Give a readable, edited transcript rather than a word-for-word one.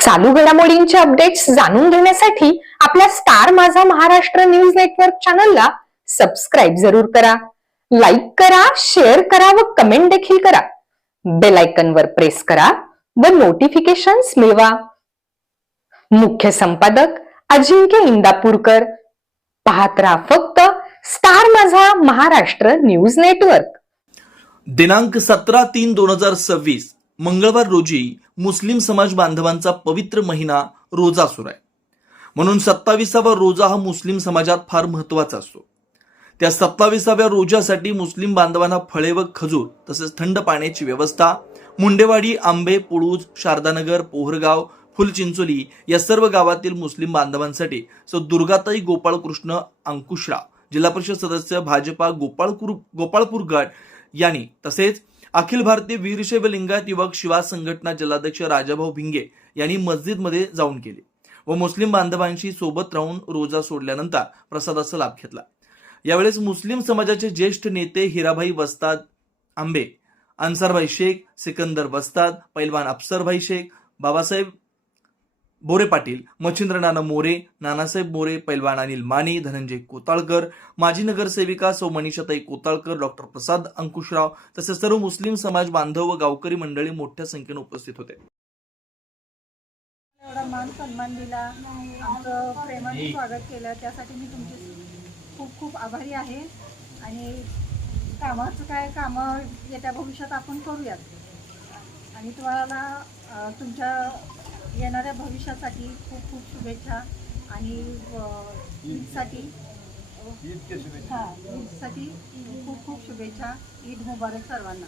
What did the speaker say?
चालू घडामोडींचे अपडेट्स जाणून घेण्यासाठी आपल्या स्टार माझा महाराष्ट्र न्यूज नेटवर्क चॅनलला सबस्क्राईब जरूर करा, लाईक करा, शेअर करा व कमेंट देखील करा. बेल आयकॉन वर प्रेस करा व नोटिफिकेशन्स मिळवा. मुख्य संपादक अजिंक्य इंदापूरकर. पाहत राहा फक्त स्टार माझा महाराष्ट्र न्यूज नेटवर्क. दिनांक 17/3/2026 मंगळवार रोजी मुस्लिम समाज बांधवांचा पवित्र महिना रोजा सुरू आहे. म्हणून 27वा रोजा हा मुस्लिम समाजात फार महत्वाचा असतो. त्या 27व्या रोजासाठी मुस्लिम बांधवांना फळे व खजूर तसेच थंड पाण्याची व्यवस्था मुंडेवाडी, आंबे, पुळूज, शारदानगर, पोहरगाव, फुलचिंचोली या सर्व गावातील मुस्लिम बांधवांसाठी दुर्गाताई गोपाळकृष्ण अंकुशराव, जिल्हा परिषद सदस्य भाजपा गोपाळपूर गट यांनी तसेच अखिल भारतीय वीरशैव लिंगायत युवक शिवा संघटना जिल्हाध्यक्ष राजाभाऊ भिंगे यांनी मस्जिदमध्ये जाऊन केले व मुस्लिम बांधवांशी सोबत राहून रोजा सोडल्यानंतर प्रसादाचा लाभ घेतला. यावेळेस मुस्लिम समाजाचे ज्येष्ठ नेते हिराभाई वस्ताद आंबे, अन्सारभाई शेख, सिकंदर वस्ताद, पैलवान अफसरभाई शेख, बाबासाहेब बोरे पाटील, मच्छिंद्र नाना मोरे, नानासाहेब मोरे, पैलवान अनिल माने, धनंजय कोताळकर, माजी नगरसेविका सौ मनीषाताई कोताळकर, डॉक्टर प्रसाद अंकुशराव तसेच सर्व मुस्लिम समाज बांधव व गावकरी मंडळी मोठ्या संख्येने उपस्थित होते. एवढा मान सन्मान दिला, आमचं प्रेमाने स्वागत केलं, त्यासाठी मी तुमचे खूप खूप आभारी आहे. आणि कामाचं काय कामं येत्या भविष्यात आपण करूयात आणि तुम्हाला तुमच्या येणाऱ्या भविष्यासाठी खूप खूप शुभेच्छा. आणि ईदसाठी खूप खूप शुभेच्छा. ईद मुबारक सर्वांना.